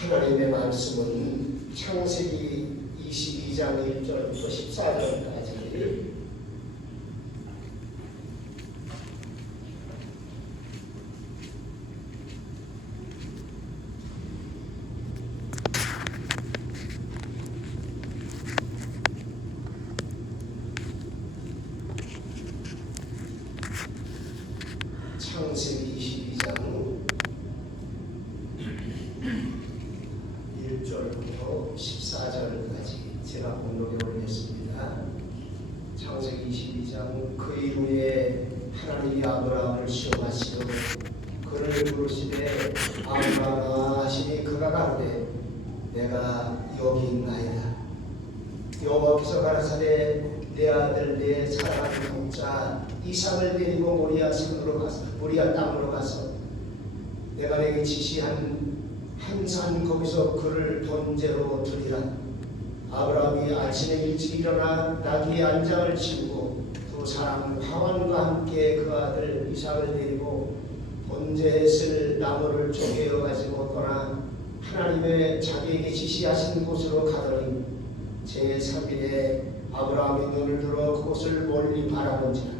하나님의 말씀은 창세기 22장 1절부터 14절까지 창세기 22장 1절부터 14절까지 제가 공독에 올렸습니다. 창세기 22장 그 이후에 하나님이 아브라함을 시험하시고 그를 부르시되 아브라함아 하시니 그가 가로되 내가 여기 있나이다. 여호와께서 가라사대 내 아들 내 사랑하는 독자 이삭을 데리고 모리아 땅으로 가서 내가 내게 지시한 한 산 거기서 그를 번제로 드리라. 아브라함이 아침에 일찍 일어나 나귀의 안장을 치우고 두 사람 하완과 함께 그 아들 이삭을 데리고 번제했을 나무를 쪼개어 가지고 떠나 하나님의 자기에게 지시하신 곳으로 가더니 제3일에 아브라함이 눈을 들어 그곳을 멀리 바라본지라.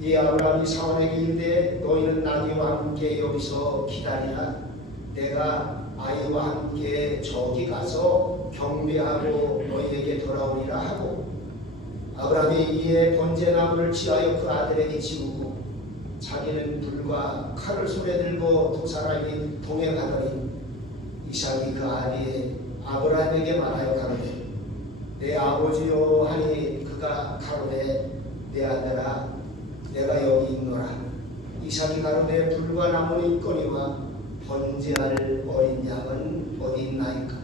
이 아브라함이 사원에게 이르되 너희는 나귀와 함께 여기서 기다리라. 내가 아이와 함께 저기 가서 경배하고 너희에게 돌아오리라 하고 아브라함이 이에 번제나무를 취하여 그 아들에게 지우고 자기는 불과 칼을 손에 들고 두 사람이 동행하더니 이삭이 그 아비에 아브라함에게 말하여 가로되 내 아버지요 하니 그가 가로되 내 아들아 내가 여기 있노라. 이삭이 가로되 불과 나무는 있거니와 번제할 어린 양은 어디 있나이까.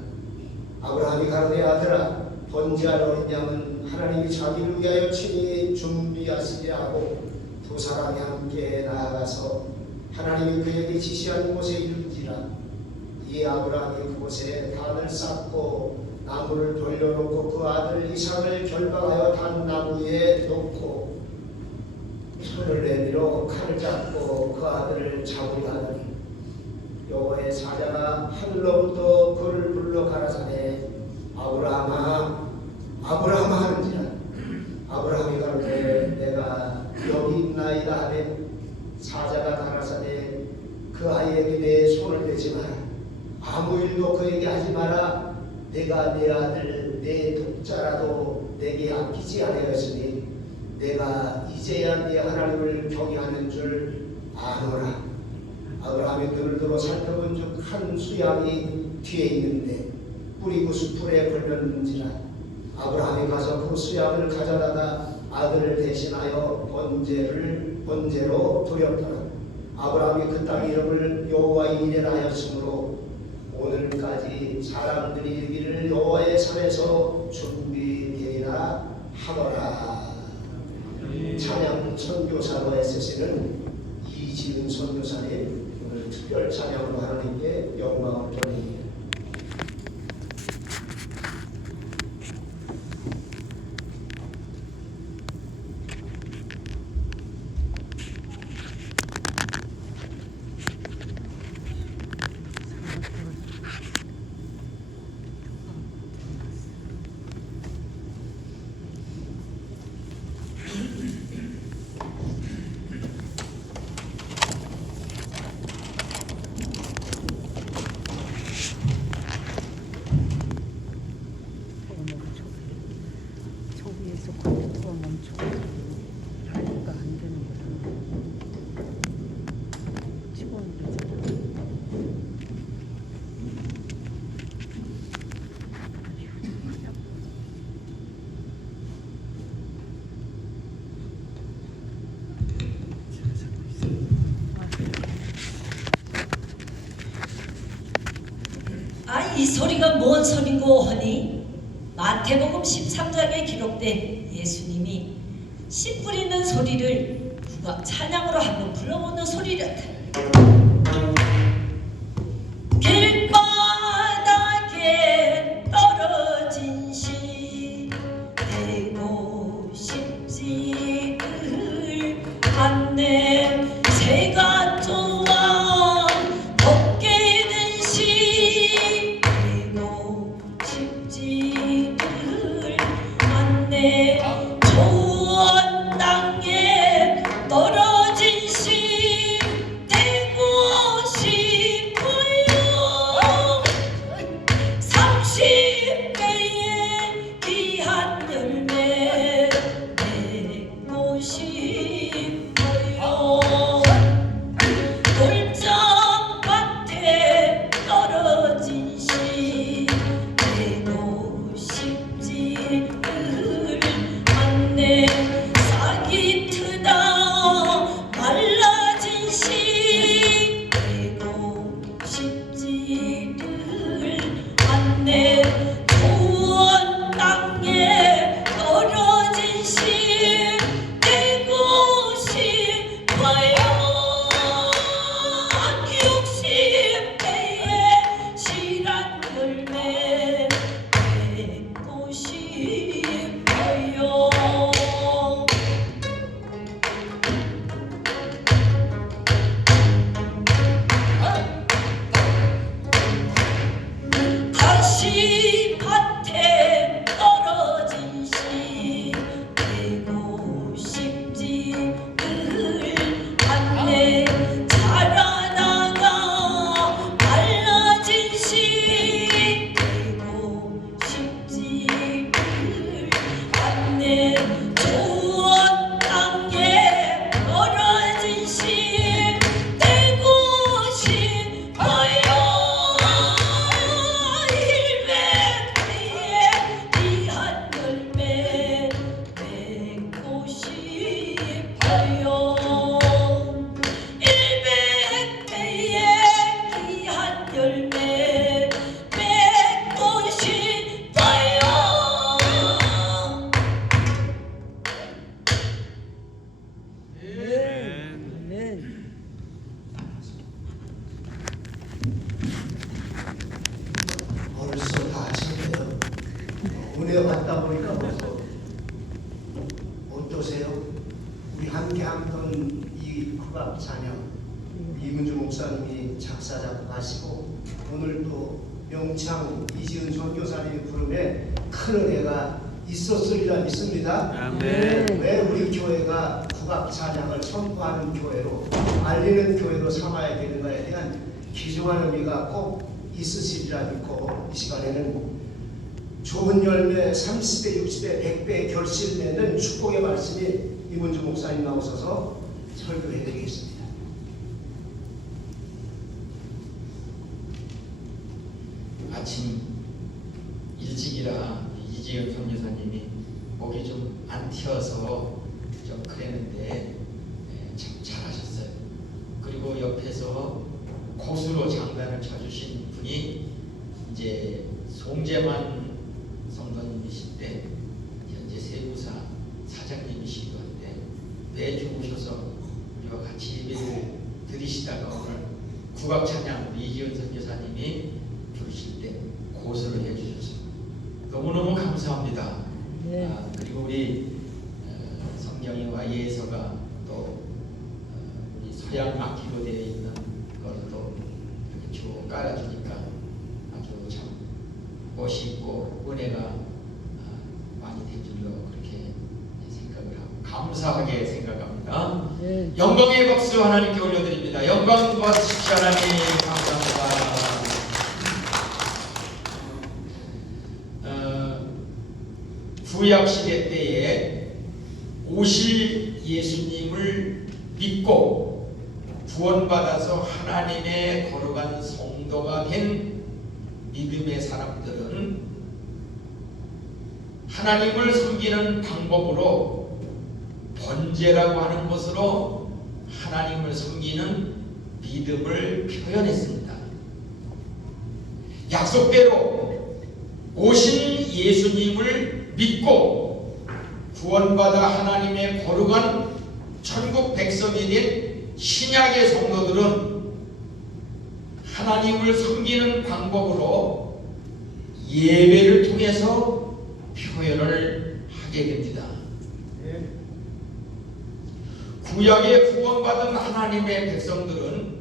아브라함이 가로되 아들아 번제할 어린 양은 하나님이 자기를 위하여 친히 준비하시게 하고 두 사람이 함께 나아가서 하나님이 그에게 지시한 곳에 이르지라. 이 아브라함이 그곳에 단을 쌓고 나무를 돌려놓고 그 아들 이삭을 결박하여 단나무에 놓고 손을 내밀어 칼을 잡고 그 아들을 잡으려 하더니 여호와의 사자가 하늘로부터 그를 불러 가라사대 아브라함아 아브라함아 하는지라. 아브라함이 가로되 내가 여기 있나이다 하되 사자가 가라사대 그 아이에게 내 손을 대지 마라. 아무 일도 그에게 하지 마라. 내가 내 아들 내 독자라도 내게 아끼지 아니하였으니 내가 이제야 네 하나님을 경외하는 줄 아노라. 아브라함이 눈을 들어 살펴본 즉 한 수양이 뒤에 있는데 뿌리고 수풀에 걸렸는지라. 아브라함이 가서 그 수양을 가져다가 아들을 대신하여 번제로 드렸더라. 아브라함이 그 땅 이름을 여호와 이레라 하였으므로 오늘까지 사람들이 이르기를 여호와의 산에서 준비되리라 하더라. 찬양 선교사로 애쓰시는 이지은 선교사님 오늘 특별 찬양으로 하나님께 영광을 돌립니다. 이 소리가 뭔 소리고 하니 마태복음 13장에 기록된 예수님이 씨 뿌리는 소리를 국악 찬양으로 한번 불러보는 소리였다. 길바닥에 떨어진 씨 되고 싶지를 않네. 새가 좋아 곱게 된 씨 보내봤다 보니까 벌써 어떠세요? 우리 함께 한번 이 국악 찬양 이문주 목사님이 작사 작곡하시고 오늘 또 명창 이지은 선교사님의 부름에 큰 은혜가 있었으리라 믿습니다. 아멘. 왜 우리 교회가 국악 찬양을 선포하는 교회로 알리는 교회로 삼아야 되는가에 대한 귀중한 의미가 꼭 있으시리라 믿고 이 시간에는 좋은 열매 30배, 60배, 100배 결실 맺는 축복의 말씀이 이문주 목사님 나오셔서 설교해 드리겠습니다. 아침 일찍이라 이지은 선교사님이 목이 좀 안 튀어서 좀 그랬는데 참 잘하셨어요. 그리고 옆에서 고수로 장단을 쳐주신 분이 이제 송재만 성도님이신데 현재 세무사 사장님이시기도 한데 매주 오셔서 우리와 같이 예배를 드리시다가 오늘 국악 찬양 이지은 선교사님이 부르실 때 고소를 해주셔서 너무너무 감사합니다. 네. 그리고 우리 성경이와 예서가 또 우리 서양 악기로 되어 있는 걸 또 이렇게 쭉 깔아주니까 아주 참 멋있고 은혜가 많이 된 줄로 그렇게 생각을 하고 감사하게 생각합니다. 네. 영광의 박수 하나님께 올려드립니다. 영광 받으십시오. 하나님 감사합니다. 구약 시대 때에 오실 예수님을 믿고 구원받아서 하나님의 거룩한 성도가 된 믿음의 사람들은 하나님을 섬기는 방법으로 번제라고 하는 것으로 하나님을 섬기는 믿음을 표현했습니다. 약속대로 오신 예수님을 믿고 구원받아 하나님의 거룩한 천국 백성이 된 신약의 성도들은 하나님을 섬기는 방법으로 예배를 통해서 표현을 하게 됩니다. 구약에 구원받은 하나님의 백성들은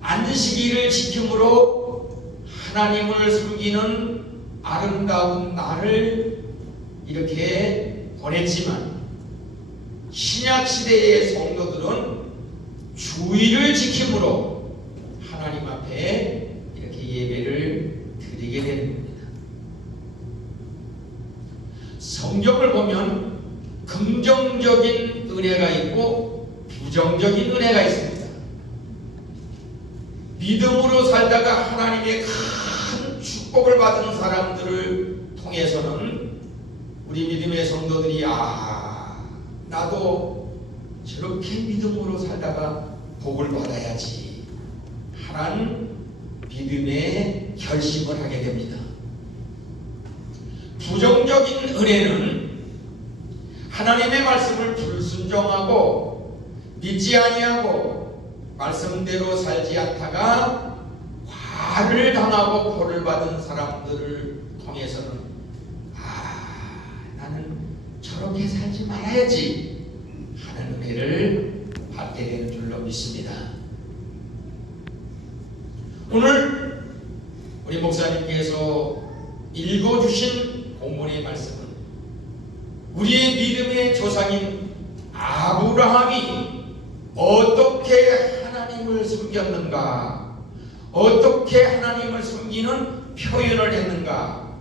안식일을 지킴으로 하나님을 섬기는 아름다운 날을 이렇게 보냈지만 신약시대의 성도들은 주일을 지킴으로 하나님 앞에 이렇게 예배를 드리게 되는 겁니다. 성경을 보면 긍정적인 은혜가 있고 부정적인 은혜가 있습니다. 믿음으로 살다가 하나님의 큰 축복을 받은 사람들을 통해서는 우리 믿음의 성도들이 나도 저렇게 믿음으로 살다가 복을 받아야지 하는 믿음의 결심을 하게 됩니다. 부정적인 은혜는 하나님의 말씀을 불순종하고 믿지 아니하고 말씀대로 살지 않다가 화를 당하고 벌을 받은 사람들을 통해서는 나는 저렇게 살지 말아야지 하는 은혜를 받게 되는 줄로 믿습니다. 오늘 우리 목사님께서 읽어주신 본문의 말씀은 우리의 믿음의 조상인 아브라함이 어떻게 하나님을 섬겼는가, 어떻게 하나님을 섬기는 표현을 했는가,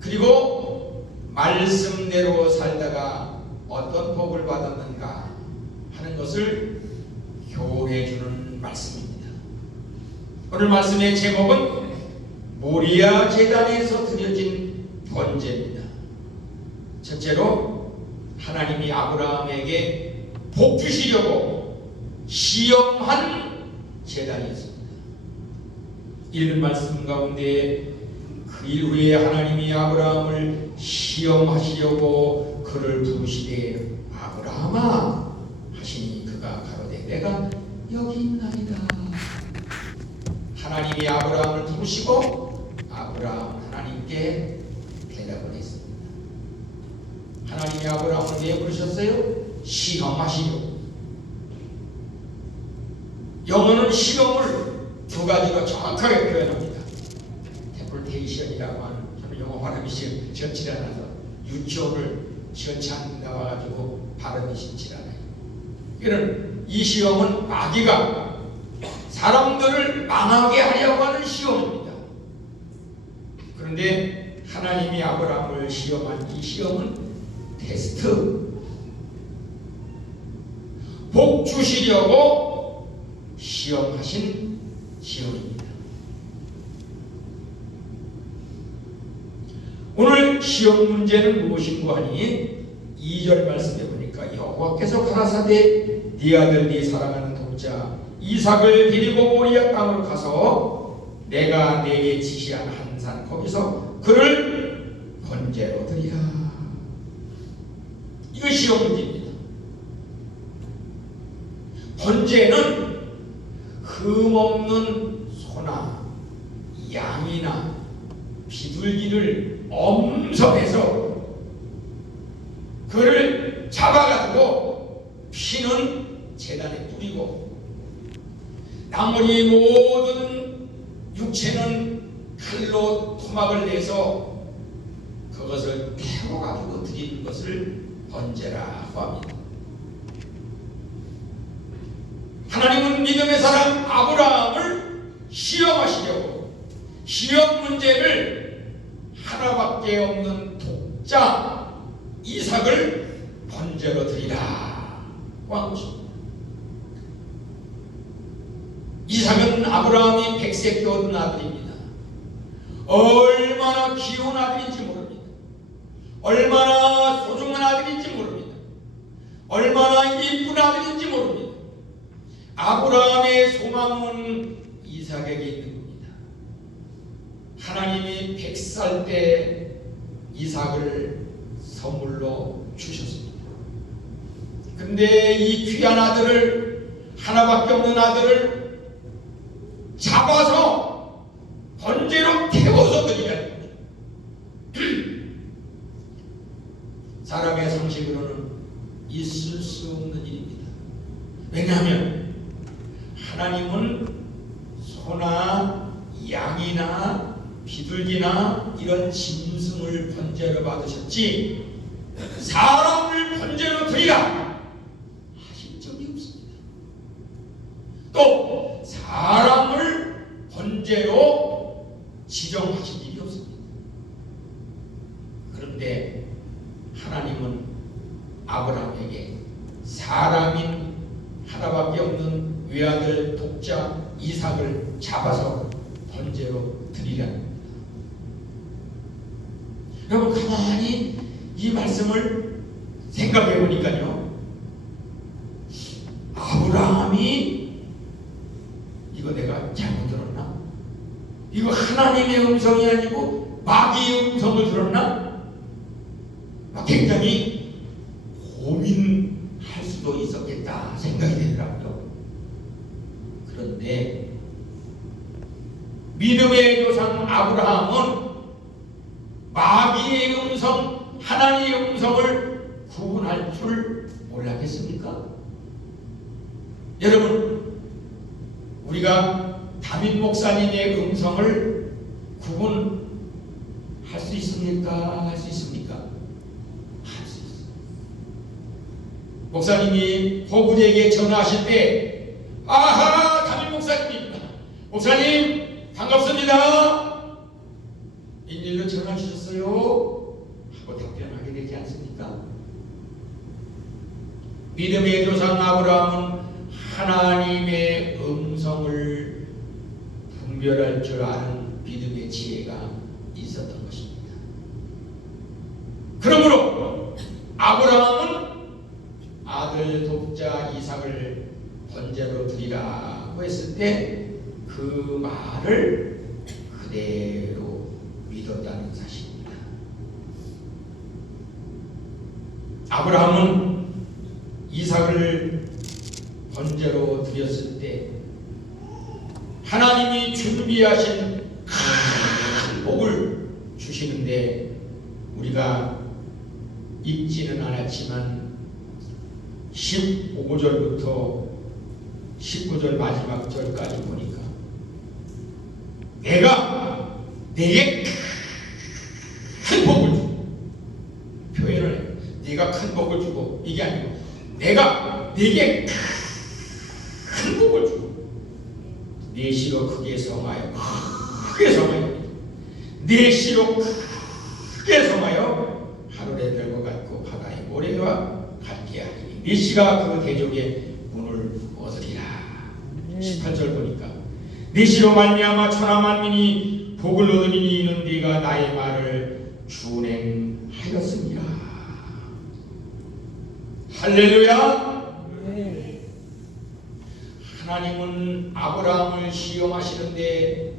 그리고 말씀대로 살다가 어떤 복을 받았는가 하는 것을 교훈해주는 말씀입니다. 오늘 말씀의 제목은 모리아 제단에서 드려진 번제입니다. 첫째로 하나님이 아브라함에게 복 주시려고 시험한 제단이었습니다. 읽은 말씀 가운데 그 일 후에 하나님이 아브라함을 시험하시려고 그를 부르시되 아브라함아 하시니 그가 가로되 내가 여기 있나이다. 하나님이 아브라함을 부르시고 아브라함 하나님께 함께 대답을 했습니다. 하나님이 아브라함을 왜 부르셨어요? 시험하시려. 영어는 시험을 두 가지로 정확하게 표현합니다. 템플테이션이라고 하는, 저는 영어 발음이 시원치 않아서 유치원을 시원치 않게 나와가지고 발음이 쉽지 않아요. 이는 이 시험은 마귀가 사람들을 망하게 하려고 하는 시험입니다. 그런데 하나님이 아브라함을 시험한 이 시험은 테스트, 복 주시려고 시험하신 시험입니다. 오늘 시험 문제는 무엇인고 하니 2절 말씀해 보니까 여호와께서 가라사대 네 아들 네 사랑하는 독자 이삭을 데리고 모리아 땅으로 가서 내가 네게 지시한 한 산 거기서 그를 번제로 드리라. 이거 시험 문제입니다. 번제는 흠없는 소나 양이나 비둘기를 엄선해서 그를 잡아가지고 피는 제단에 뿌리고 나머지 모든 육체는 칼로 토막을 내서 그것을 태워가지고 드리는 것을 번제라고 합니다. 하나님은 믿음의 사람 아브라함을 시험하시려고 시험 문제를 하나밖에 없는 독자 이삭을 번제로 드리라고 한 것입니다. 이삭은 아브라함이 백세 얻은 아들입니다. 얼마나 귀여운 아들인지 모릅니다. 얼마나 소중한 아들인지 모릅니다. 얼마나 이쁜 아들인지 모릅니다. 아브라함의 소망은 이삭에게 있는 겁니다. 하나님이 100살 때 이삭을 선물로 주셨습니다. 근데 이 귀한 아들을, 하나밖에 없는 아들을 잡아서 번제로 태워서 드리라는 거죠. 사람의 상식으로는 있을 수 없는 일입니다. 왜냐하면 하나님은 소나 양이나 비둘기나 이런 짐승을 번제로 받으셨지 사람을 번제로 드리라 하신 적이 없습니다. 또 사람을 번제로 지정하신 일이 없습니다. 그런데 하나님은 아브라함에게 사람인 하나밖에 없는 외아들 독자 이삭을 잡아서 번제로 드리라는 겁니다. 여러분 가만히 이 말씀을 생각해 보니까요, 아브라함이 이거 내가 잘못 들었나? 이거 하나님의 음성이 아니고 마귀의 음성을 들었나? 굉장히 고민할 수도 있었겠다 생각이 되더라고요. 그런데 믿음의 조상 아브라함은 마귀의 음성, 하나님의 음성을 구분할 줄 몰랐겠습니까? 여러분, 우리가 담임 목사님의 음성을 구분할 수 있습니까? 할 수 있습니까? 할 수 있습니다. 목사님이 호구에게 전화하실 때, 아하, 담임 목사님입니다. 목사님 반갑습니다. 일일로 전화 주셨어요? 하고 답변하게 되지 않습니까? 믿음의 조상 아브라함은 하나님의 음성을 분별할 줄 아는 믿음의 지혜가 있었던 것입니다. 그러므로 아브라함은 아들 독자 이삭을 번제로 드리라고 했을 때 그 말을 그대로 믿었다는 사실입니다. 아브라함은 이삭을 번제로 드렸을 때 하나님이 준비하신 큰 복을 주셨습니다. 주시는데 우리가 읽지는 않았지만 15절부터 19절 마지막 절까지 보니까 내가 내게 큰 복을 주고, 표현을 해요. 내가 큰 복을 주고, 이게 아니고 내가 내게 큰 복을 주고 내 시로 크게 성하여, 크게 성하여, 내 시로 크게 성하여 하늘의 별과 같고 바다의 모래와 같게 하리니 내 시가 그 대적의 문을 얻으리라. 18절 보니까 내 시로 말미암아 천하 만민이 복을 얻으리니 이는 네가 나의 말을 준행하였습니다. 할렐루야. 하나님은 아브라함을 시험하시는데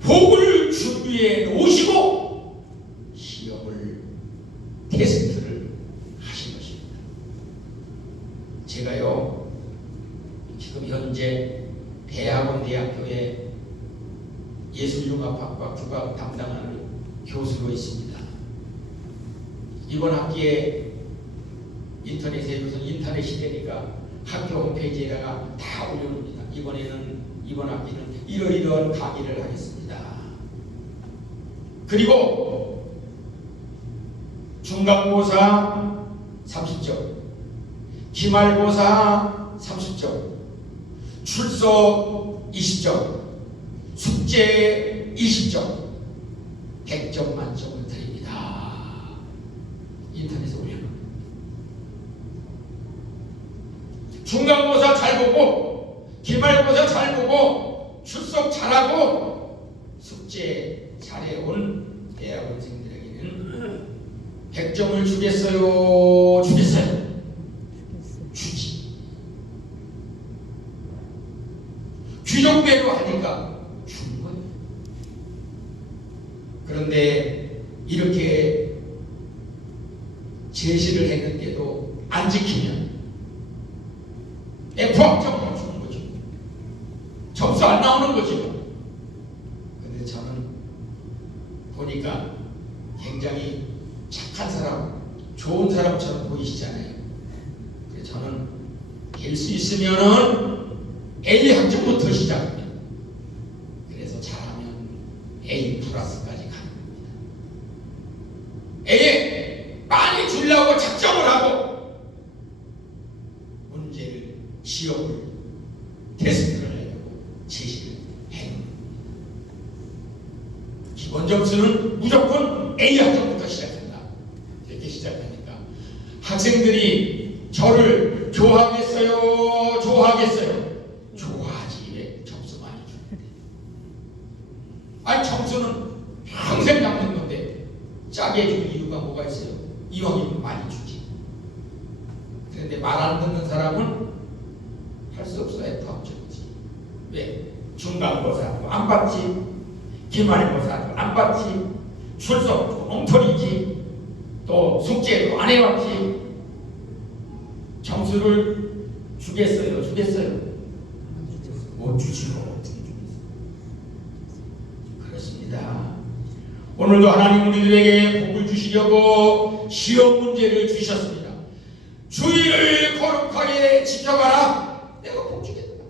복을 준비해 놓으시고 시험을, 테스트를 하신 것입니다. 제가요 지금 현재 대학원대학교에 예술융합학과 국악 담당하는 교수로 있습니다. 이번 학기에 인터넷에, 요즘 인터넷 시대니까 학교 홈페이지에다가 다 올려놓습니다. 이번 학기는 이러이러한 강의를 하겠습니다. 그리고 중간고사 30점, 기말고사 30점, 출석 20점, 숙제 20점, 100점 만점을 드립니다. 인터넷에 올려놓습니다. 중간고사 잘 보고, 기말고사 잘 보고, 출석 잘하고, 숙제 잘해온 대학원생들에게는 100점을 주겠어요? 주겠어요? 주지. 규정대로 하니까 주는 거예요. 그런데 이렇게 제시를 했는데도 안 지키면 F학점을 주는 거죠. 점수 안 나오는 거죠. 근데 저는 보니까 굉장히 착한 사람, 좋은 사람처럼 보이시잖아요. 그래서 저는 될 수 있으면은 A 학점부터 시작합니다. 그래서 잘하면 A 플러스까지 가는 겁니다. A에 많이 주려고 작정을 하고 문제를, 시험을, 테스트를 하려고 제시를 해놓은 겁니다. 기본 점수는 무조건 A 학점부터 시작한다. 이렇게 시작하니까 학생들이 저를 좋아하겠어요? 좋아하겠어요? 좋아하지. 왜 점수 많이 주는데? 아니 점수는 평생 남는 건데 짜게 줄 이유가 뭐가 있어요? 이왕이면 많이 주지. 그런데 말 안 듣는 사람은 할 수 없어. F학점이지. 왜? 중간고사도 안 받지, 기말고사도 안 받지, 출석도 엉터리지, 또 숙제도 안 해왔지. 점수를 주겠어요? 주겠어요? 못 주지요. 그렇습니다. 오늘도 하나님 우리들에게 복을 주시려고 시험 문제를 주셨습니다. 주의를 거룩하게 지켜봐라. 내가 복 주겠다.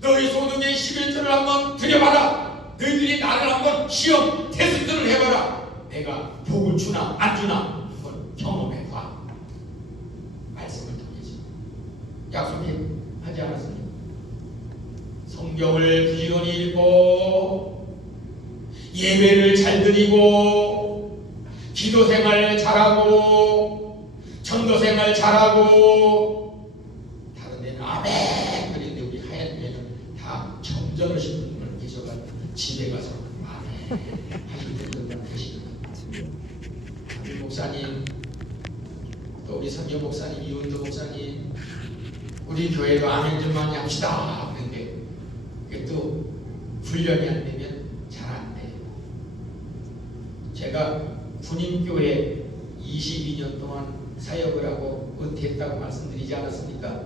너희 소득의 11조를 한번 드려봐라. 너희들이 나를 한번 시험 테스트를 해봐라. 내가 복을 주나 안 주나 한번 경험해봐. 말씀을 통해서 약속하지 않았습니까? 성경을 부지런히 읽고 예배를 잘 드리고 기도생활 잘하고 전도생활 잘하고 다른 데는 아멘 그런데 우리 하얀 데는 다 점잖으신 분들 계셔가지고 집에 가서 아멘 하시는 분들만 계시거든요. 우리 목사님 또 우리 선교 목사님 이운도 목사님 우리 교회도 아멘 좀 많이 합시다. 그런데 이게 또 훈련이 안 되면 잘 안 돼요. 제가 군인교회 22년 동안 사역을 하고 은퇴했다고 말씀드리지 않았습니까?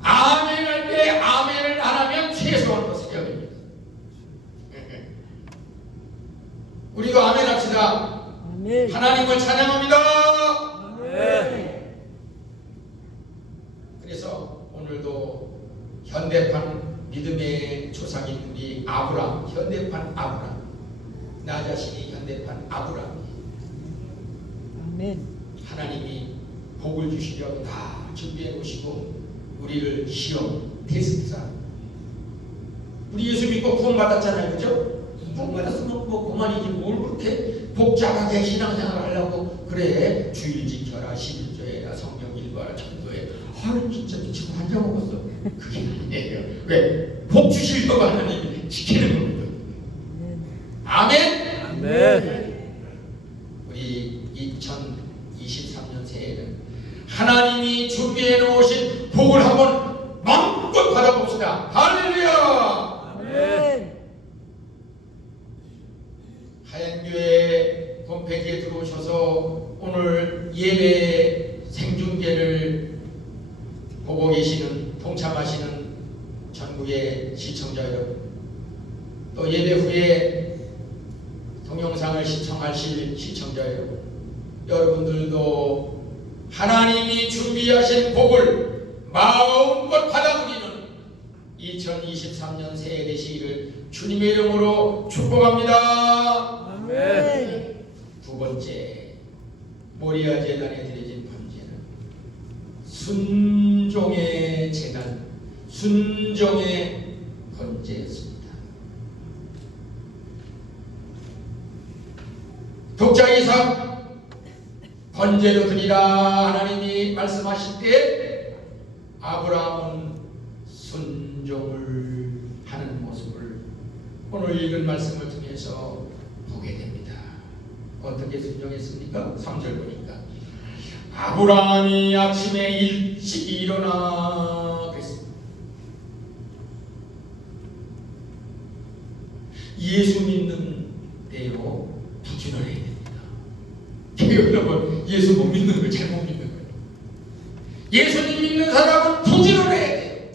아멘 할 때 아멘을 안 하면 최소한도 사역입니다. 하나님을 찬양합니다. 그래서 오늘도 현대판 믿음의 조상인 우리 아브람, 현대판 아브람, 나 자신이 현대판 아브람이에요. 하나님이 복을 주시려고 다 준비해 놓으시고 우리를 시험, 테스트사. 우리 예수 믿고 구원받았잖아요, 그죠? 구원받았으면 뭐 그만이지 뭘 그렇게 복잡하게 신앙생활을 하려고 그래. 주일 지켜라, 11조해라, 성경 읽어라, 전도해. 아유 진짜 미치고 환장 먹었어. 그게 아니에요. 왜? 복 주시려고 하나님이 지키는 겁니다. 아멘. 우리 2023년 새해는 하나님이 준비해 놓으신 복을 한번 마음껏 받아봅시다. 할렐루야. 하얀교회 홈페이지에 들어오셔서 오늘 예배 생중계를 보고 계시는, 동참하시는 전국의 시청자 여러분, 또 예배 후에 동영상을 시청하실 시청자 여러분, 여러분들도 하나님이 준비하신 복을 마음껏 받아들이는 2023년 새해 되시기를 주님의 이름으로 축복합니다. 아멘. 두 번째, 모리아 제단에 드려진 번제는 순종의 제단, 순종의 번제였습니다. 독자 이삭 번제로 드리라 하나님이 말씀하실 때 아브라함은 순종을 하는 모습을 오늘 읽은 말씀을 통해서 보게 됩니다. 어떻게 순종했습니까? 3절 보니까 아브라함이 아침에 일찍 일어나 그랬습니다. 예수 믿는 때요 부지런해야 됩니다. 여러분, 예수 못 믿는 걸 잘못 믿는 거예요. 예수님 믿는 사람은 부지런해야 돼요.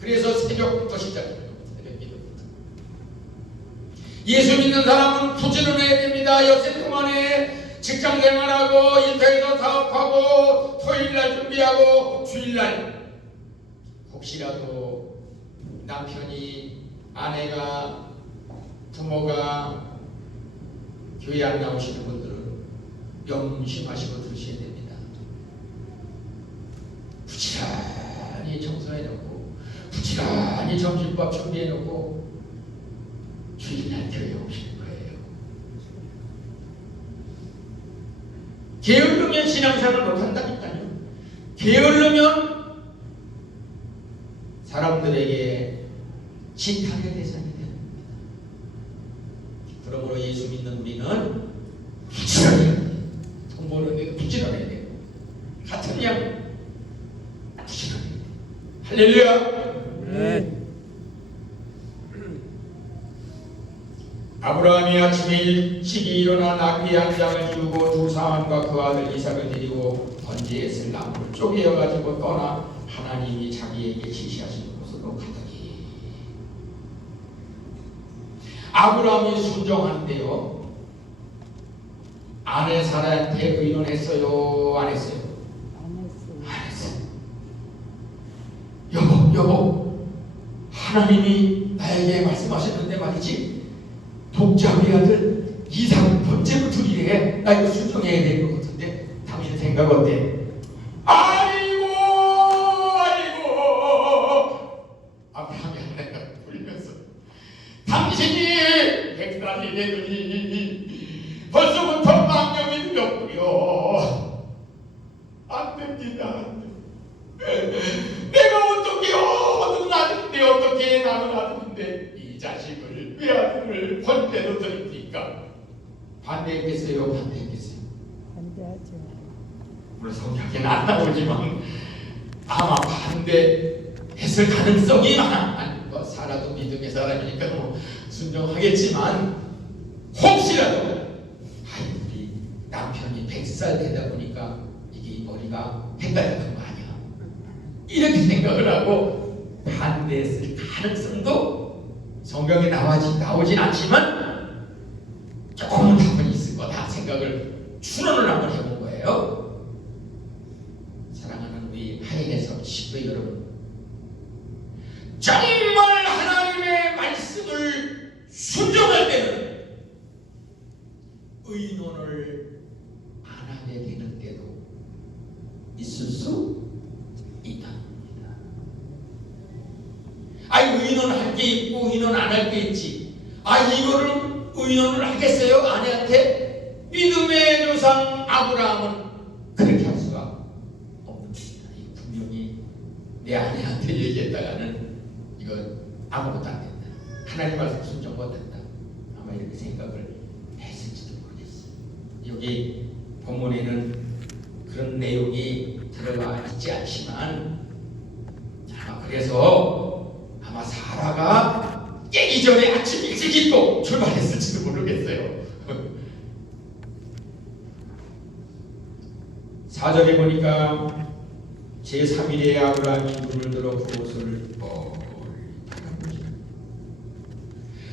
그래서 새벽부터 시작해요. 새벽 기도부터. 예수 믿는 사람은 부지런해야 됩니다. 여세 동안에 직장 생활하고 일터에서 사업하고 토요일날 준비하고 주일날 혹시라도 남편이, 아내가, 부모가 교회 안 나오시는 분들은 명심하시고 들으셔야 됩니다. 부지런히 청소해놓고 부지런히 점심밥 준비해놓고 주일날 교회에 오시는 거예요. 게으르면 신앙생활을 못한다니까요. 게으르면 사람들에게 지탄의 대상이 됩니다. 그러므로 예수 믿는 우리는 부지런히 돈 버는데도 부지런해야 돼요. 같은 양 부지런해야 돼요. 할렐루야. 아브라함이 아침에 일찍이 일어나 나귀 한 장을 지우고 두 사람과 그 아들 이삭을 데리고 번제에 쓸 나무를 쪼개어가지고 떠나 하나님이 자기에게 지시하신 곳으로 가더니 아브라함이 순종하는데요, 아내 사라한테 의논했어요? 안 했어요? 안 했어요. 여보, 하나님이 나에게 말씀하셨는데 말이지, 독자 우리 아들 이삭 번제로 드리래. 나 이거 순종해야 될 것 같은데 당신 생각 어때? 아이고 아브라함이 하나가 불면서 당신이 100살이 되더니 벌써부터 망령이 되었구려. 안 됩니다. 내가 어떻게 아들인데 어떻게 나는 아들인데 이 자식을 외아들을 번제로 드립니까? 반대했겠어요? 반대했겠어요? 반대하죠. 물론 성경에는 안 나오지만 아마 반대했을 가능성이 많아. 뭐 살아도 믿음의 사람이니까 뭐 순종하겠지만 혹시라도 우리 남편이 100살 되다 보니까 이게 머리가 헷갈렸던 거 아니야? 이렇게 생각을 하고 반대했을 가능성도 성경에 나오진 않지만 조금은 답은 있을 거다 생각합니다. 생각을 추론을 한번 해본 거예요. 사랑하는 우리 하인에서 식구 여러분, 정말 하나님의 말씀을 순종할 때는 의논을 안 하게 되는 때도 있을 수 있답니다. 의논할 게 있고 의논 안 할 게 있지. 이거를 의논을 하겠어요? 아내한테? 믿음의 조상 아브라함은 그렇게 할 수가 없습니다. 분명히 내 아내한테 얘기했다가는 이거 아무것도 안 된다. 하나님 말씀 순종 못 된다. 아마 이렇게 생각을 했을지도 모르겠어요. 여기 본문에는 그런 내용이 들어가 있지 않지만 그래서 아마 사라가 깨기 전에 아침 일찍 잊고 출발했을지도 모르겠어요. 4절에 보니까 제3일에 아브라함이 눈을 들어 그곳을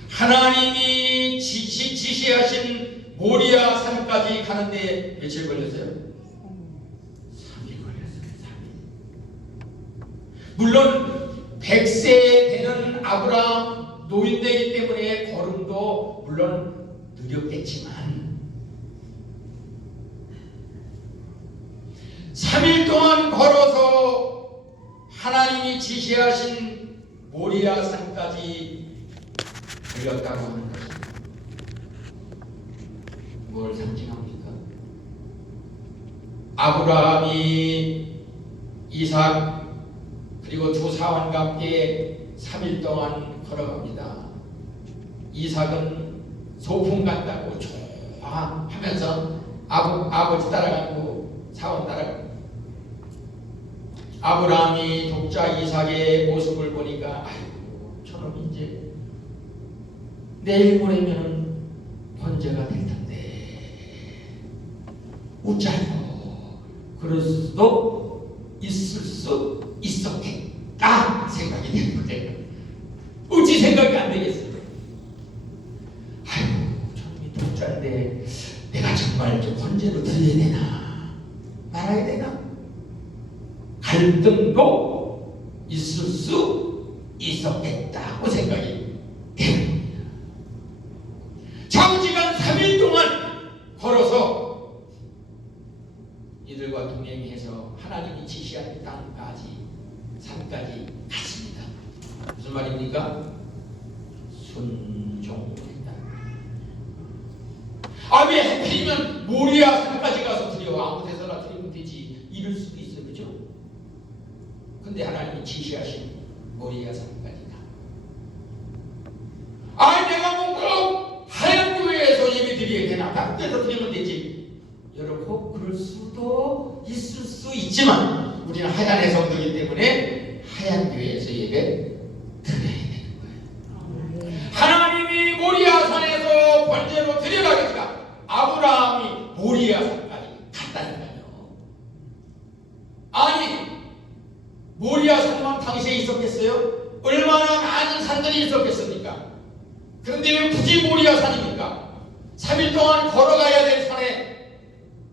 하나님이 지시하신 모리아 산까지 가는데 며칠 걸렸어요? 3일 걸렸어요. 3일. 물론 100세 되는 아브라함 노인되기 때문에 걸음도 물론 느렸겠지만 3일 동안 걸어서 하나님이 지시하신 모리아 산까지 들렸다고 하는 것입니다. 뭘 상징합니까? 아브라함이 이삭 그리고 두 사원과 함께 3일 동안 걸어갑니다. 이삭은 소풍 간다고 좋아하면서 아버지 따라가고 사원 따라가고, 아브라함이 독자 이삭의 모습을 보니까 아이고 저놈 이제 내일 모레면 번제가 될 텐데 웃자고 그럴 수도 있을 수 있었겠다 생각이 되는 거예요. 어찌 생각이 안 되겠어요? 아이고 저놈이 독자인데 내가 정말 좀 번제로 드려야 되나 말아야 되나 갈등도 있을 수 있었겠다고 생각이 되는 겁니다. 장시간 3일 동안 걸어서 이들과 동행해서 하나님이 지시한 땅까지 산까지 갔습니다. 무슨 말입니까? 순종했다. 왜 하필이면 모리아 산까지 가서 드려? 아무 데서나 드리면 되지. 이럴 수도 있어요. 그죠? 근데 하나님이 지시하신 모리아 산까지 가. 내가 뭐 꼭 하얀교회에서 예배 드려야 되나? 다른 데서 드리면 되지. 여러분 그럴 수도 있을 수 있지만 우리는 하얀의 성도이기 때문에 하얀교회에서 예배 드려야 되는 거예요. 하나님이 모리아 산에서 번제로 드려라 그러니까 아브라함이 모리아 산까지 갔다니까요. 모리아 산만 당시에 있었겠어요? 얼마나 많은 산들이 있었겠습니까? 그런데 왜 굳이 모리아 산입니까? 3일 동안 걸어가야 될 산에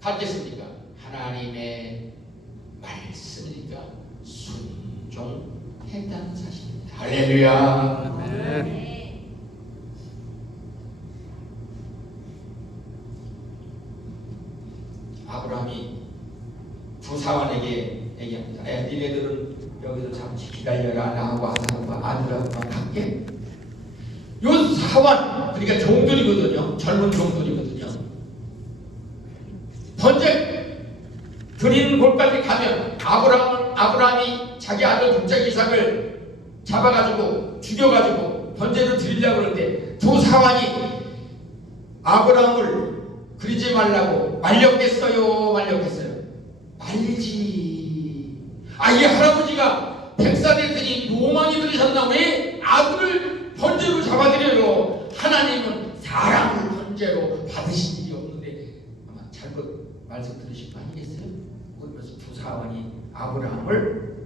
갔겠습니까? 하나님의 말씀이니까 순종했다는 사실입니다. 할렐루야. 네. 아브라함이 두 사원에게 얘기합니다. 니네들은 여기서 잠시 기다려라. 나하고 아들하고만 갈게. 요 사원, 그러니까 종들이거든요. 젊은 종들이거든요. 번제 드리는 곳까지 가면 아브라함이 자기 아들 독자 이삭을 잡아가지고 죽여가지고 번제를 드리려고 그러는데 두 사원이 아브라함을 그리지 말라고 말렸겠어요? 말리지. 이 할아버지가 백사 됐더니 노망이 들으셨나? 왜 아들을 번제로 잡아드려요? 하나님은 사람을 번제로 받으신 일이 없는데 아마 잘못 말씀 들으신 거 아니겠어요? 그러면서 두 사원이 아브라함을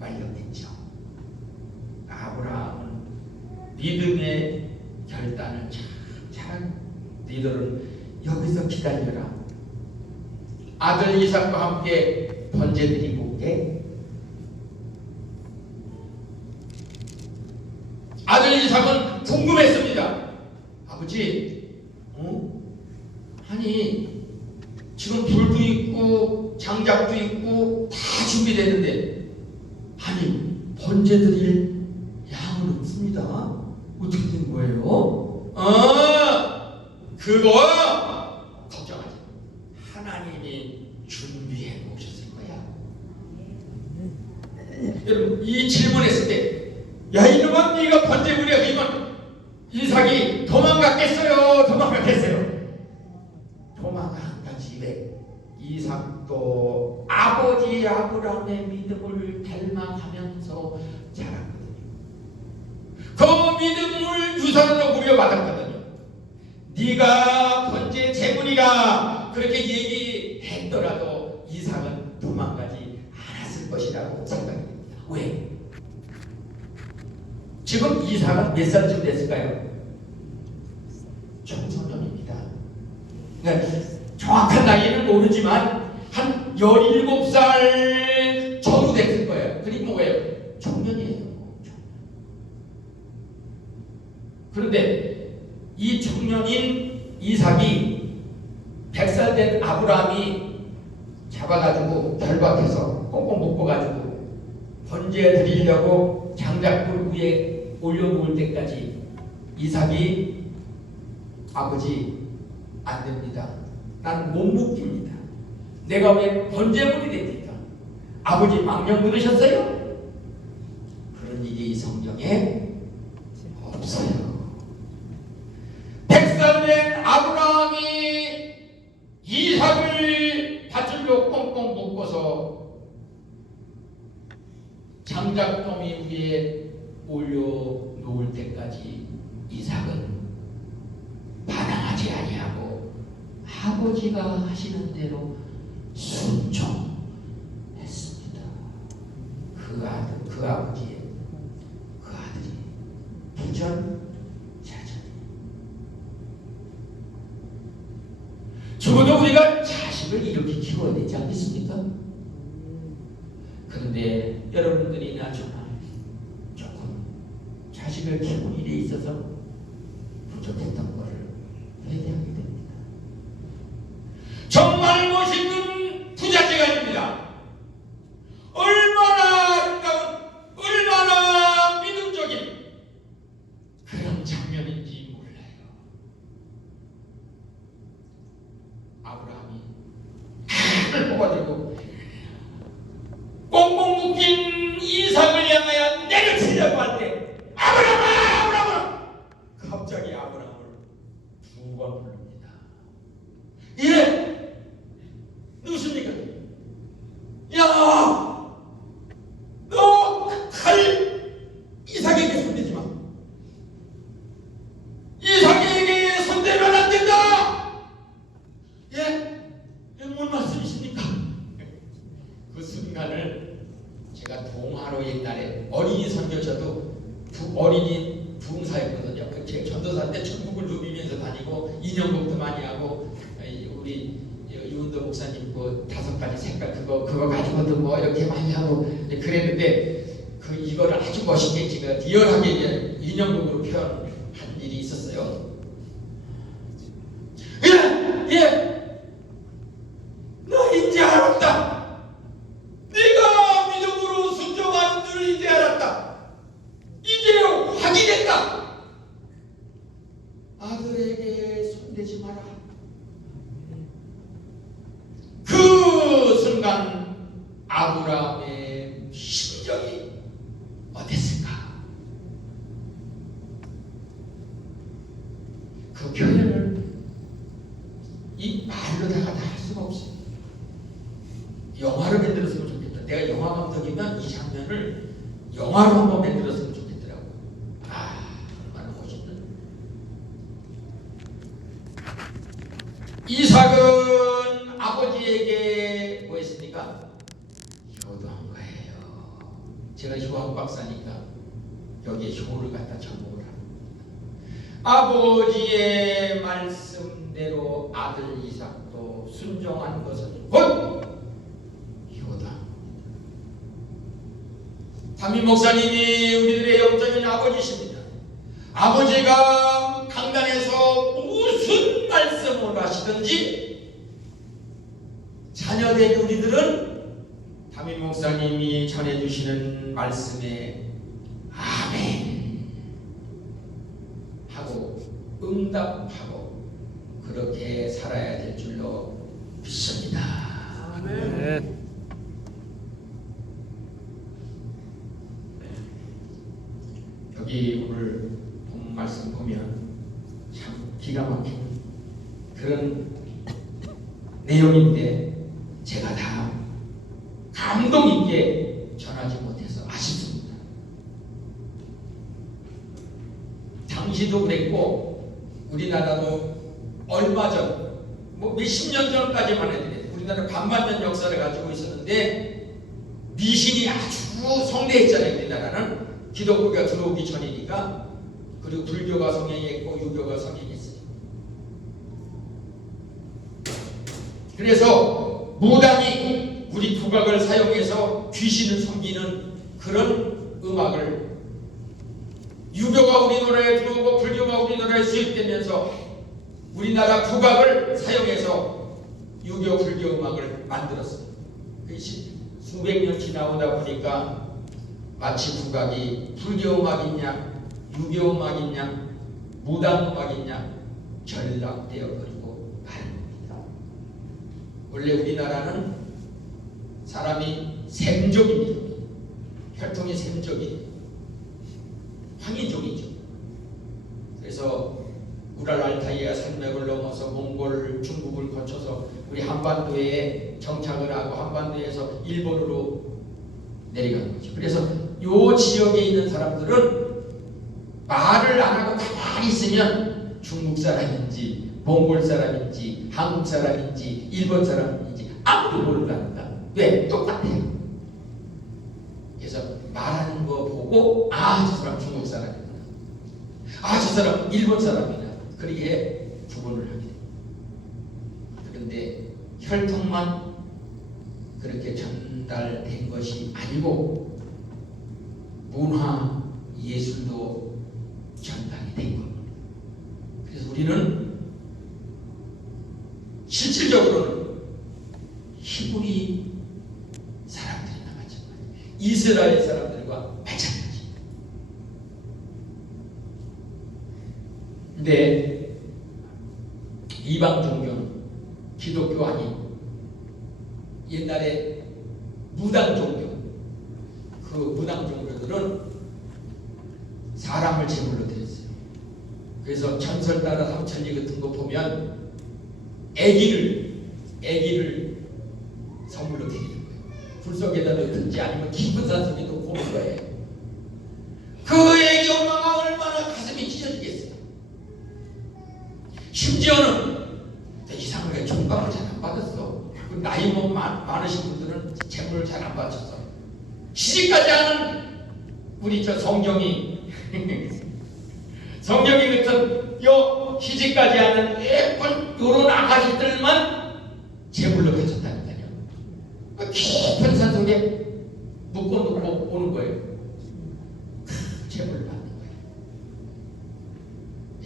말렸겠죠. 아브라함은 믿음의 결단을 잘 니들은 여기서 거기서 기다려라. 아들 이삭과 함께 번제 드리고 올게. 아들 이삭은 궁금했습니다. 아버지, 아니 지금 불도 있고 장작도 있고 다 준비되는데 아니 번제 드릴 양은 없습니다. 어떻게 된 거예요? 그거 걱정하지. 하나님이 준비해 놓으셨을 거야. 여러분 이 질문했을 때 야 이놈아 네가 번제 무려 그러면 이삭이 도망갔겠어요? 도망갔겠어요? 도망간 집에 이삭도 아버지 아브라함의 믿음을 닮아가면서 자랐거든요. 그 믿음을 유산으로 물려받았거든요. 네가 번제 제물이라 그렇게 얘기했더라도 이삭은 도망가지 않았을 것이라고 생각이 됩니다. 왜? 지금 이삭은 몇 살쯤 됐을까요? 청소년입니다. 그러니까 정확한 나이는 모르지만 한 17살 정도 됐을 거예요. 그리고 뭐예요? 청년이에요. 그런데 이 청년인 이삭이 100살 된 아브라함이 잡아가지고 결박해서 꽁꽁 묶어가지고 번제 드리려고 장작불 위에 올려놓을 때까지 이삭이 아버지 안 됩니다. 난 못 묶입니다. 내가 왜 번제물이 됩니까? 아버지 망령 들으셨어요? 그런 일이 성경에 없어요. 100살 된 아브라함이 이삭을 밧줄로 꽁꽁 묶어서 장작더미 위에 올려놓을 때까지 이삭은 반항하지 아니하고 아버지가 하시는 대로 순종했습니다. 그 아버지의 그 아들이 부전자전. 적어도 우리가 자식을 이렇게 키워야 되지 않겠습니까? 그런데 여러분들이나 저나 조금 자식을 키우는 일에 있어서 부족했던 것을 회개하게 됩니다. 정말 멋있는 부자지간입니다. 얼마나 아름다운, 얼마나 믿음적인 그런 장면인지 몰라요. 아브라함이 칼을 뽑아들고 꽁꽁 묶인 이삭을 향하여 내려치려고 할 때 아브라함아! 갑자기 아브라함을 두 번 부릅니다. 예! 누구십니까? 야! 너 칼 이삭에게 손대지 마. 이삭에게 손대면 안 된다! 예? 뭔 말씀이십니까? 그 순간을 제가 동화로 옛날에 어린이 선교사도 어린이 부흥사였거든요. 제 전도사 때 천국을 누비면서 다니고 인형극도 많이 하고 우리 유은도 목사님 그 5가지 색깔 그거 가지고도 뭐 이렇게 많이 하고 그랬는데 이거를 아주 멋있게 제가 리얼하게 인형극으로 표현한 일이 있었어요. 예! 나 이제 알았다. 네가 믿음으로 순종하는 줄 이제 알았다. 이제 확인했다. 아들에게 손대지 마라. 그 순간 아브라함의 심정이 어땠을까? 그 표현을 이 말로다가 다 할 수가 없어요. 영화로 만들었으면 좋겠다. 내가 영화 감독이면 이 장면을 영화로 한번 만들었으면 좋겠더라고. 얼마나 멋있는. 이삭은 아버지에게 뭐 했습니까? 효도한 거예요. 제가 효학 박사니까 여기에 효를 갖다 접목을 합니다. 아버지의 말씀 뜻대로 아들 이삭도 순종한 것은 곧 이거다. 담임 목사님이 우리들의 영적인 아버지십니다. 아버지가 강단에서 무슨 말씀을 하시든지 자녀된 우리들은 담임 목사님이 전해주시는 말씀에 아멘 하고 응답하고 그렇게 살아야 될 줄로 믿습니다. 아멘. 여기 오늘 본 말씀 보면 참 기가 막힌 그런 내용인데 제가 다 감동 있게 전하지 못해서 아쉽습니다. 당시도 그랬고 우리나라도 얼마 전 뭐 몇십 년 전까지만 해도 우리나라 반만년 역사를 가지고 있었는데 미신이 아주 성대했잖아요. 우리나라는 기독교가 들어오기 전이니까. 그리고 불교가 성행했고 유교가 성행했어요. 그래서 무당이 우리 국악을 사용해서 귀신을 섬기는 그런 음악을 유교가 우리나라에 들어오고 불교가 우리나라에 수입되면서 우리나라 국악을 사용해서 유교 불교 음악을 만들었어요. 수백 년 지나오다 보니까 마치 국악이 불교 음악이냐 유교 음악이냐 무당 음악이냐 전락되어 버리고 말입니다. 원래 우리나라는 사람이 샘족입니다. 혈통이 샘족이에요. 황인족이죠. 그래서 우랄 알타이아 산맥을 넘어서 몽골, 중국을 거쳐서 우리 한반도에 정착을 하고 한반도에서 일본으로 내려간 거죠. 그래서 이 지역에 있는 사람들은 말을 안 하고 가만히 있으면 중국 사람인지 몽골 사람인지 한국 사람인지 일본 사람인지 아무도 모른답니다. 왜? 똑같아요. 그래서 말하는 거 보고 아, 저 사람 중국 사람이구나. 아, 저 사람 일본 사람이구나. 그렇게 구분을 하게 됩니다. 그런데 혈통만 그렇게 전달된 것이 아니고 문화, 예술도 전달이 된 겁니다. 그래서 우리는 실질적으로는 히브리 사람들이나 마찬가지, 이스라엘 사람들과 마찬가지. 근데 이방 종교는 기독교 아닌 옛날에 무당 종교, 그 무당 종교들은 사람을 제물로 드렸어요. 그래서 전설 따라 삼천리 같은 거 보면 애기를 선물로 드리는 거예요. 불 속에다 넣든지 아니면 깊은 산속에 놓고 오는 거예요. 그 애기 엄마가 얼마나 가슴이 찢어지겠어요. 심지어는 이상하게 종감을 잘 안 받았어. 나이 많으신 분들은 제물을 잘 안 바쳤어. 시집까지 하는 우리 저 성경이 같은 요 시집까지 하는 예쁜 요런 아가씨들만 제물로 바쳤다니까요. 깊은 산속에 묶어놓고 오는 거예요. 제물을 받는 거예요.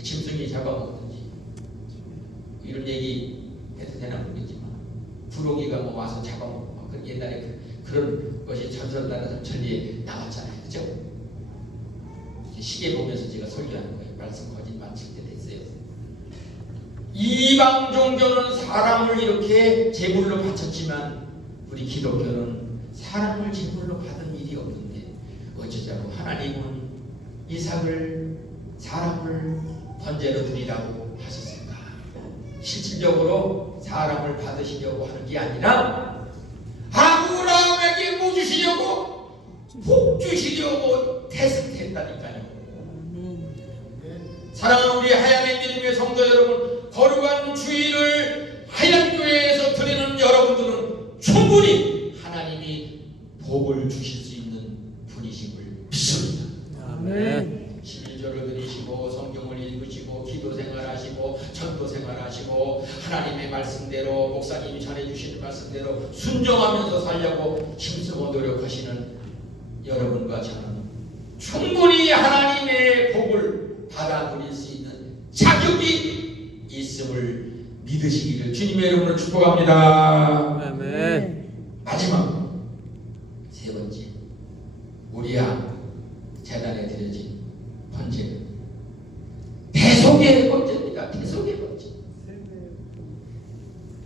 짐승이 잡아먹든지 이런 얘기 해도 되나 모르겠지만 부록이가 뭐 와서 잡아먹고 그 옛날에 그런 것이 전설나라 삼천리에 나왔잖아요. 그죠? 시계 보면서 제가 설교하는 거예요. 말씀 거짓말 칠 때 됐어요. 이방 종교는 사람을 이렇게 제물로 바쳤지만 우리 기독교는 사람을 제물로 받은 일이 없는데 어쩌자고 하나님은 이삭을 사람을 번제로 드리라고 하셨을까? 실질적으로 사람을 받으시려고 하는 게 아니라 아브라함에게 뭐 주시려고? 복 주시려고 테스트했다니까요. 사랑하는 우리 하얀의 믿음의 성도 여러분, 거룩한 주일을 하얀교회에서 드리는 여러분들은 충분히 하나님이 복을 주실 수 있는 분이심을 믿습니다. 아멘. 11절을 드리시고 성경을 읽으시고 기도 생활하시고 하시고 전도 생활하시고 하나님의 말씀대로 목사님이 전해주시는 말씀대로 순종하면서 살려고 힘쓰고 노력하시는 여러분과 저는 충분히 하나님의 복을 받아 누릴 수 있는 자격이 있음을 믿으시기를 주님의 이름으로 축복합니다. 아멘. 마지막 세 번째, 우리야 재단에 드려진 번제, 대속의 번제입니다. 대속의 번제.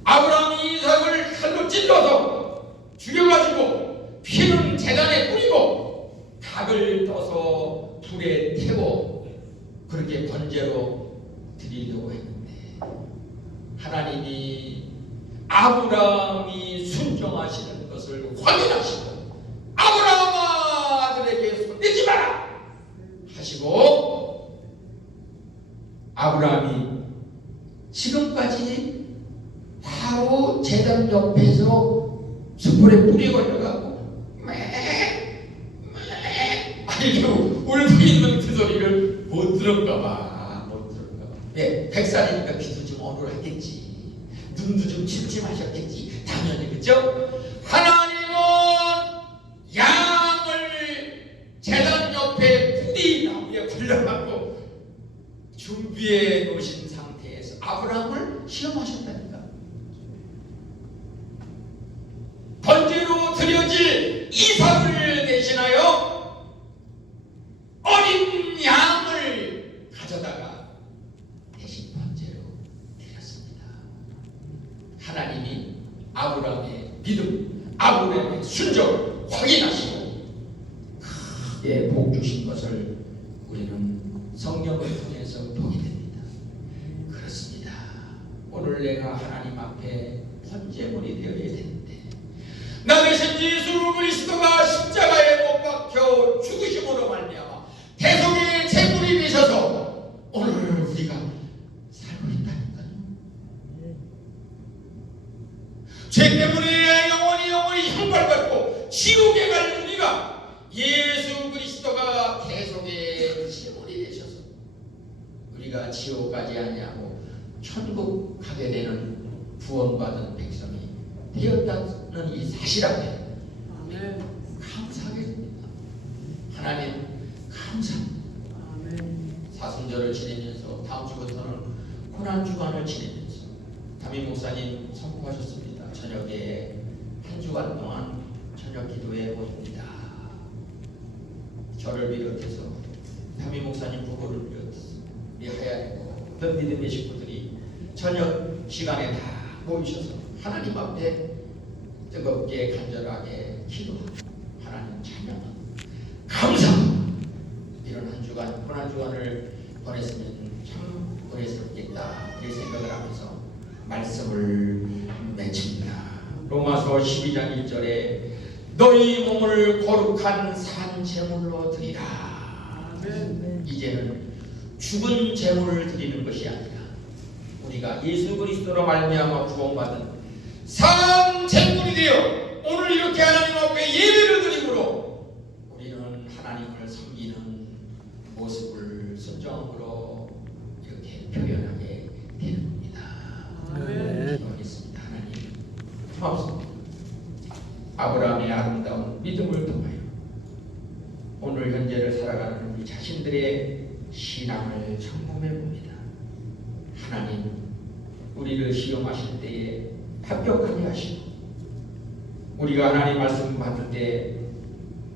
아브라함이 이삭을 칼로 찔러서 죽여가지고 피는 재단에 뿌리고 닭을 떠서 불에 태워 그렇게 번제로 드리려고 했는데 하나님이 아브라함이 순종하시는 것을 확인하시고 아브라함아 아들에게 손대지 마라 하시고 아브라함이 지금까지 바로 제단 옆에서 숯불에 뿌리 걸려가고 아이고 울고 있는 그 소리를 못 들었가봐. 예, 백살이니까 귀도 좀 어눌하겠지, 눈도 좀 침침하셨겠지, 당연히. 그죠? 하나님은 양을 제단 옆에 뿌리 나무에 걸려가고 준비해 놓으신 상태에서 아브라함을 시험하셨다니까. 번제로 드려질 이삭을 대신하여 어린 양을 가져다가 대신 번제로 드렸습니다. 하나님이 아브라함의 믿음, 아브라함의 순종을 확인하시고 크게 복 주신 것을 우리는 성경을 통해서 보게 됩니다. 그렇습니다. 오늘 내가 하나님 앞에 번제물이 되어야 되는데 나 대신 예수 그리스도가 십자가에 못 박혀 죽으심으로 말미암아 대속의 제물이 되셔서 오늘 우리가 살고 있다니까요. 죄 때문에 영원히 형벌받고 지옥에 갈 우리가 예수 그리스도가 대속의 제물이 되셔서 우리가 지옥 가지 아니하고 천국 가게 되는 구원받은 백성이 되었다는 이 사실 앞에 감사하게 됩니다. 하나님 감사합니다. 사순절을 지내면서 다음 주부터는 고난주간을 지내면서 담임 목사님 선포하셨습니다. 저녁에 한 주간 동안 저녁 기도에 모입니다. 저를 비롯해서 담임 목사님 부부를 비롯해서 우리 하얀이고 어떤 믿음의 식구들이 저녁 시간에 다 모이셔서 하나님 앞에 뜨겁게 간절하게 기도하고 하나님 찬양하고 감사합니다. 이런 한 주간 고난 주간을 보냈으면 참 은혜스럽겠다 이 생각을 하면서 말씀을 맺힙니다. 로마서 12장 1절에 너희 몸을 거룩한 산 제물로 드리라. 이제는 죽은 제물을 드리는 것이 아니라 우리가 예수 그리스도로 말미암아 구원받은 산 제물이 되어 오늘 이렇게 하나님 앞에 예배를 드림으로 우리는 하나님을 섬기는 모습을 순종으로 이렇게 표현하게 되는 겁니다. 기도하겠습니다. 하나님 고맙습니다. 아브라함의 아름다운 믿음을 통하여 오늘 현재를 살아가는 우리 자신들의 신앙을 점검해 봅니다. 하나님 우리를 시험하실 때에 합격하게 하시고 우리가 하나님 말씀 받을 때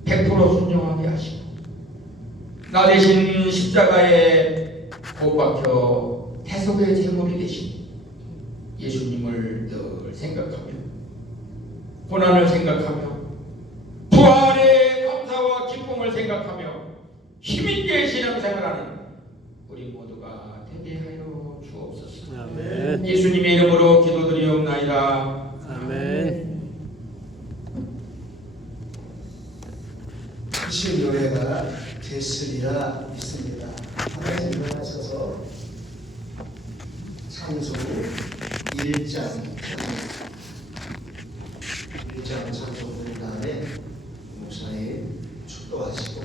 100% 순종하게 하시고 나 대신 십자가에 못 박혀 대속의 제물이 되신 예수님을 늘 생각하며 고난을 생각하며 부활의 감사와 기쁨을 생각하며 힘있게 신앙생활하는 우리 모두가 되게 하여 주옵소서. 아멘. 예수님의 이름으로 기도드리옵나이다. 아멘. 크신 노래가 됐으리라 믿습니다. 하나님 일어나셔서 찬송 1장 찬송 부른 다음에 목사님 축도하시고